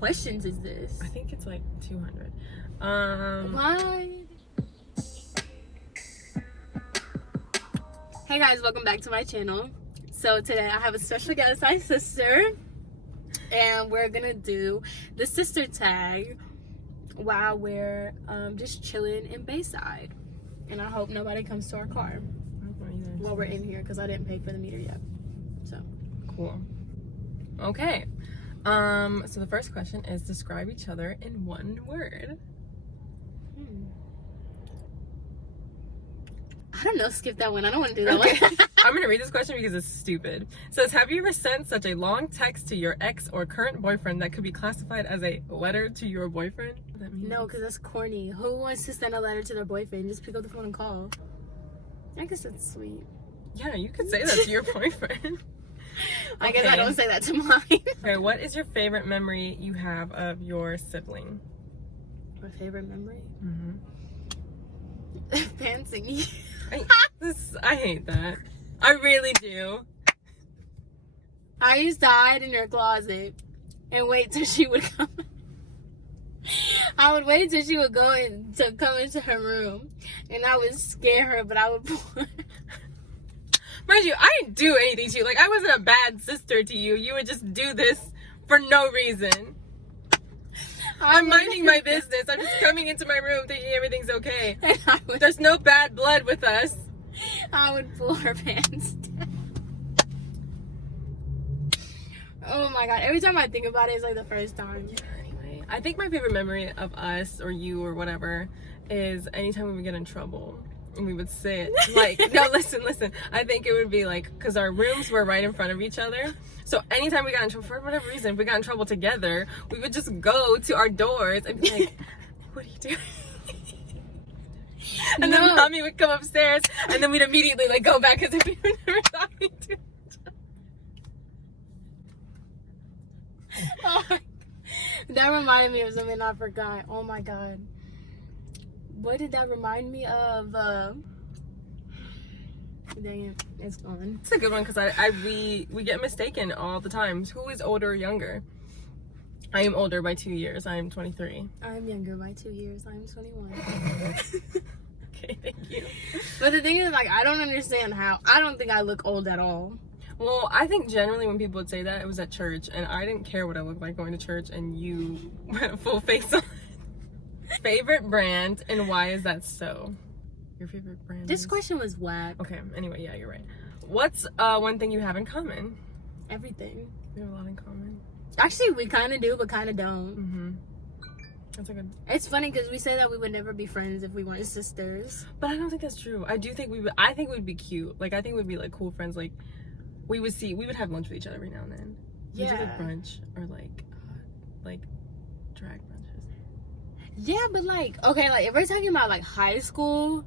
questions is this? I think it's like 200. What? Hey guys, welcome back to my channel. So today I have a special guest, my sister, and we're gonna do the sister tag while we're just chilling in Bayside. And I hope nobody comes to our car while we're in here because I didn't pay for the meter yet. So cool. Okay. So the first question is describe each other in one word. I don't know, skip that one. I don't want to do that Okay. one. I'm gonna read this question because it's stupid. It says, have you ever sent such a long text to your ex or current boyfriend that could be classified as a letter to your boyfriend? That means... No, because that's corny. Who wants to send a letter to their boyfriend? Just pick up the phone and call. I guess that's sweet. Yeah, you could say that to your boyfriend. I guess I don't say that to mine. Okay, what is your favorite memory you have of your sibling? My favorite memory? Mm-hmm. Fancy. I hate that. I really do. I used to hide in her closet and wait till she would come. I would wait till she would go in to come into her room, and I would scare her, but I would pull. Mind you, I didn't do anything to you. Like, I wasn't a bad sister to you. You would just do this for no reason. I'm minding my business. I'm just coming into my room thinking everything's okay. There's no bad blood with us. I would pull her pants down. Oh my god. Every time I think about it, it's like the first time. Anyway, I think my favorite memory of us or you or whatever is anytime we would get in trouble. And we would sit like, no, listen. I think it would be like, because our rooms were right in front of each other. So anytime we got in trouble, for whatever reason, if we got in trouble together, we would just go to our doors and be like, what are you doing? And then mommy would come upstairs and then we'd immediately like go back as if we were never talking to each other. Oh my, that reminded me of something I forgot. Oh my god. What did that remind me of? Dang it, it's gone. It's a good one because we get mistaken all the time. Who is older or younger? I am older by 2 years. I am 23. I'm younger by 2 years. I'm 21. Okay, thank you. But the thing is, like, I don't understand how. I don't think I look old at all. Well, I think generally when people would say that, it was at church, and I didn't care what I looked like going to church, and you went full face on. Favorite brand, and why is that so? Your favorite brand? This question was whack. Okay, anyway, yeah, you're right. What's one thing you have in common? Everything. We have a lot in common. Actually, we kind of do, but kind of don't. Mm-hmm. That's a good... It's funny because we say that we would never be friends if we weren't sisters. But I don't think that's true. I do think we would... I think we'd be cute. Like, I think we'd be, like, cool friends. Like, we would have lunch with each other every now and then. Yeah. We do, like, brunch or, like drag brunches. Yeah, but, like, okay, like, if we're talking about, like, high school,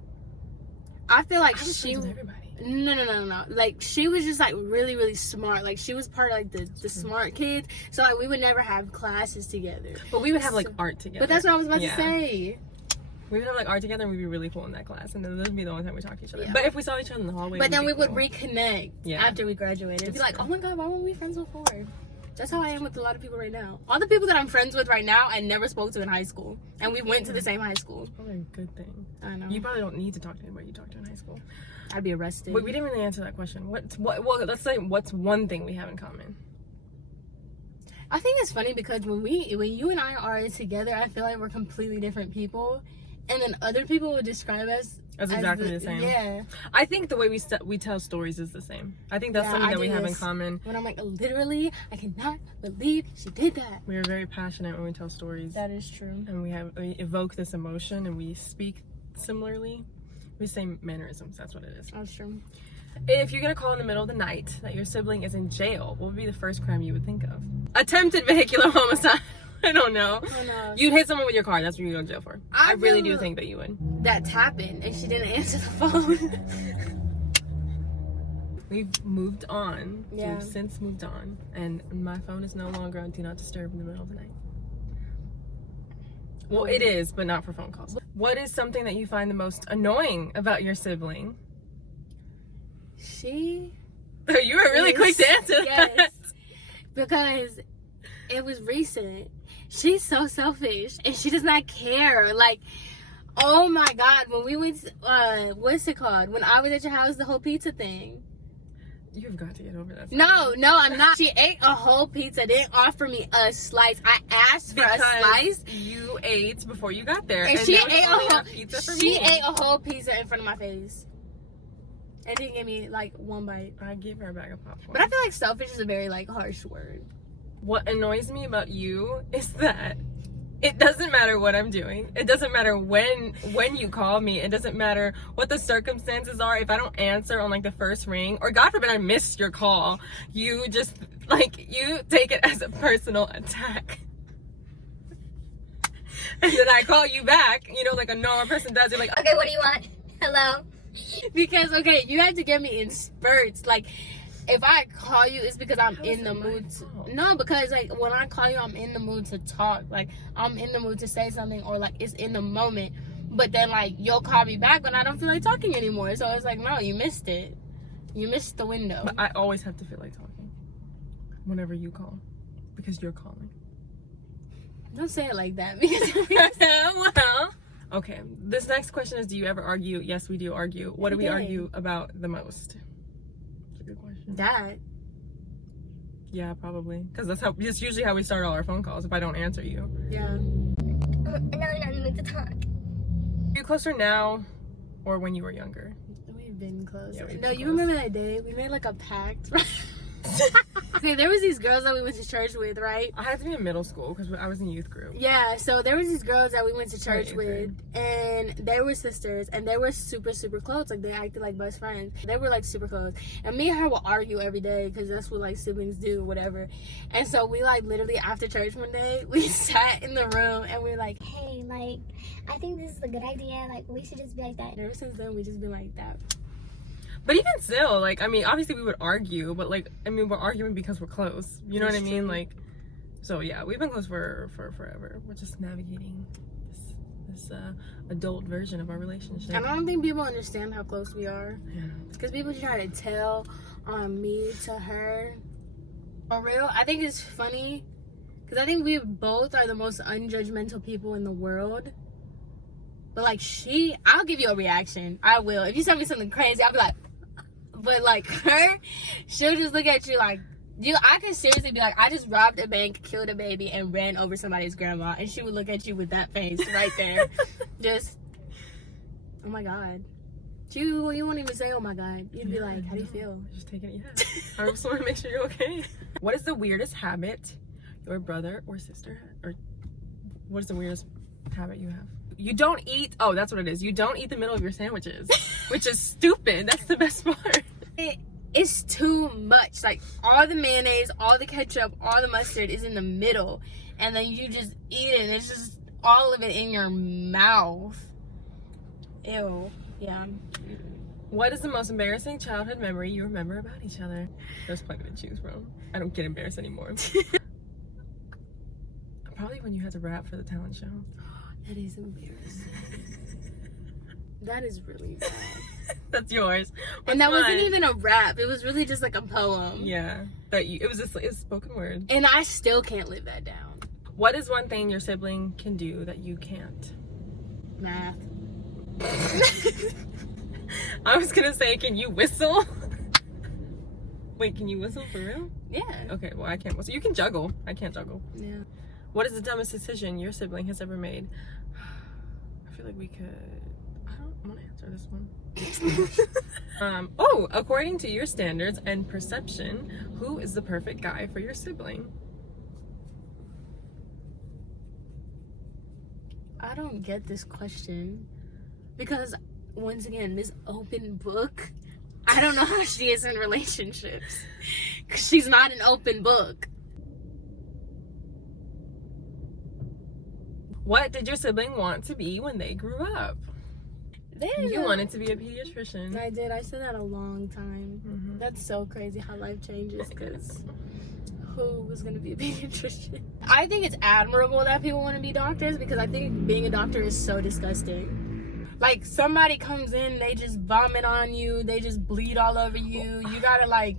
I feel like I was friends with everybody. No. Like, she was just, like, really, really smart. Like, she was part of, like, the smart kids. So, like, we would never have classes together. But we would have, like, art together. But that's what I was about to say. We would have, like, art together and we'd be really cool in that class. And then this would be the only time we talk to each other. Yeah. But if we saw each other in the hallway... But then we would cool. reconnect after we graduated. It'd be like, true. oh my god, why weren't we friends before? That's how I am with a lot of people right now. All the people that I'm friends with right now, I never spoke to in high school. And we went to the same high school. Probably a good thing. I know. You probably don't need to talk to anybody you talk to in high school. I'd be arrested. Wait, we didn't really answer that question. Well, let's say, what's one thing we have in common? I think it's funny because when you and I are together, I feel like we're completely different people. And then other people would describe us as exactly the same. Yeah. I think the way we tell stories is the same. I think that's something that we have in common. When I'm like, literally, I cannot believe she did that. We are very passionate when we tell stories. That is true. And we evoke this emotion and we speak similarly. We say mannerisms, that's what it is. That's true. If you're gonna call in the middle of the night that your sibling is in jail, what would be the first crime you would think of? Attempted vehicular homicide. I don't know. You'd hit someone with your car. That's what you go to jail for. I really do think that you would. That's happened, and she didn't answer the phone. We've moved on. Yeah. We've since moved on, and my phone is no longer on Do Not Disturb in the middle of the night. Well, it is, but not for phone calls. What is something that you find the most annoying about your sibling? She. You were really quick to answer that. Yes. Because It was recent. She's so selfish, and she does not care. Like, oh my God, when we went, what's it called? When I was at your house, the whole pizza thing. You've got to get over that. No, I'm not. She ate a whole pizza, didn't offer me a slice. I asked for a slice. You ate before you got there. And she ate a a whole pizza in front of my face. And didn't give me like one bite. I gave her a bag of popcorn. But I feel like selfish is a very like harsh word. What annoys me about you is that it doesn't matter what I'm doing. It doesn't matter when you call me. It doesn't matter what the circumstances are. If I don't answer on like the first ring, or God forbid I miss your call, you just like, you take it as a personal attack. And then I call you back, you know, like a normal person does. You're like, Okay, what do you want? Hello? Because, okay, you have to get me in spurts. Like, if I call you, it's because I'm in the mood to... No, because, like, when I call you, I'm in the mood to talk. Like, I'm in the mood to say something, or, like, it's in the moment. But then, like, you'll call me back when I don't feel like talking anymore. So it's like, no, you missed it. You missed the window. But I always have to feel like talking whenever you call, because you're calling. Don't say it like that. Because Well... Okay, this next question is, do you ever argue? Yes, we do argue. What do we argue about the most? That's a good question. that. Yeah, probably. Because that's usually how we start all our phone calls, if I don't answer you. Yeah. Now I'm not in the mood to talk. Are you closer now or when you were younger? We've been close. Yeah, we've No, been you close. remember that day? We made, like, a pact. Okay, there was these girls that we went to church with, right? I had to be in middle school because I was in youth group. Yeah, so there was these girls that we went to church Right, with, and they were sisters, and they were super, super close. Like, they acted like best friends. They were, like, super close. And me and her will argue every day, because that's what, like, siblings do, whatever. And so we, like, literally after church one day, we sat in the room, and we were like, Hey, like, I think this is a good idea. Like, we should just be like that. and ever since then, we just been like that. But even still, like, I mean, obviously we would argue, but, like, I mean, we're arguing because we're close. You know That's what I mean? true. Like, so, yeah, we've been close for forever. We're just navigating this adult version of our relationship. And I don't think people understand how close we are. Yeah. Because people try to tell me to her. For real, I think it's funny. Because I think we both are the most unjudgmental people in the world. But, like, I'll give you a reaction. I will. If you tell me something crazy, I'll be like... But, like, her, she'll just look at you like... I could seriously be like, I just robbed a bank, killed a baby, and ran over somebody's grandma. And she would look at you with that face right there. Just... Oh, my God. You won't even say, oh, my God. You'd be like, how do you feel? Just taking it, yeah. I just want to make sure you're okay. What is the weirdest habit your brother or sister or what is the weirdest habit you have? You don't eat, oh, that's what it is. You don't eat the middle of your sandwiches, which is stupid. That's the best part. It's too much. Like, all the mayonnaise, all the ketchup, all the mustard is in the middle. And then you just eat it, and it's just all of it in your mouth. Ew. Yeah. What is the most embarrassing childhood memory you remember about each other? There's plenty to choose from. I don't get embarrassed anymore. Probably when you had to rap for the talent show. That is embarrassing. That is really bad. That's yours. And that What's wasn't mine? even a rap. It was really just like a poem. Yeah. It was a spoken word. And I still can't live that down. What is one thing your sibling can do that you can't? Math. I was gonna say, can you whistle? Wait, can you whistle for real? Yeah. Okay, well, I can't whistle. You can juggle. I can't juggle. Yeah. What is the dumbest decision your sibling has ever made? I feel like we could... I don't want to answer this one. According to your standards and perception, who is the perfect guy for your sibling? I don't get this question because, once again, this open book, I don't know how she is in relationships. 'Cause she's not an open book. What did your sibling want to be when they grew up? You wanted to be a pediatrician. I did. I said that a long time. Mhm. That's so crazy how life changes, because who was going to be a pediatrician? I think it's admirable that people want to be doctors, because I think being a doctor is so disgusting. Like, somebody comes in, they just vomit on you, they just bleed all over you. You gotta, like,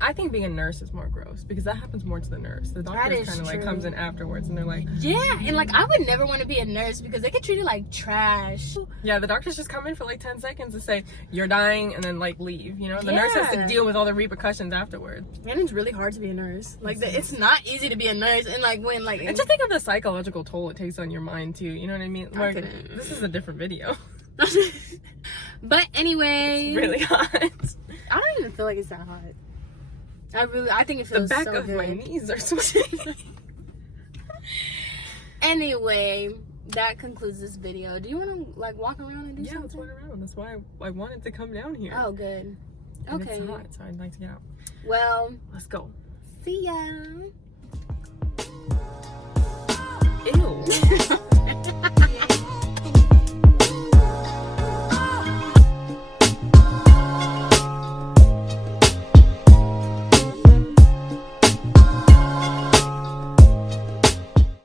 I think being a nurse is more gross because that happens more to the nurse. The doctor is kind of like true. comes in afterwards and they're like, Yeah, and like I would never want to be a nurse because they get treated like trash. yeah, the doctors just come in for like 10 seconds to say you're dying and then like leave. You know, the nurse has to Yeah. deal with all the repercussions afterwards. And it's really hard to be a nurse. Like it's not easy to be a nurse, and like when like And just think of the psychological toll it takes on your mind too. You know what I mean? Like, couldn't. this is a different video. But anyway, It's really hot. I don't even feel like it's that hot. I think it The feels back so of good. my knees are sweating. Anyway, that concludes this video. Do you want to like walk around and do Yeah, let's something? walk around. That's why I wanted to come down here. Oh, good. And Okay. It's hot, so I'd like to get out. Well, Let's go. see ya.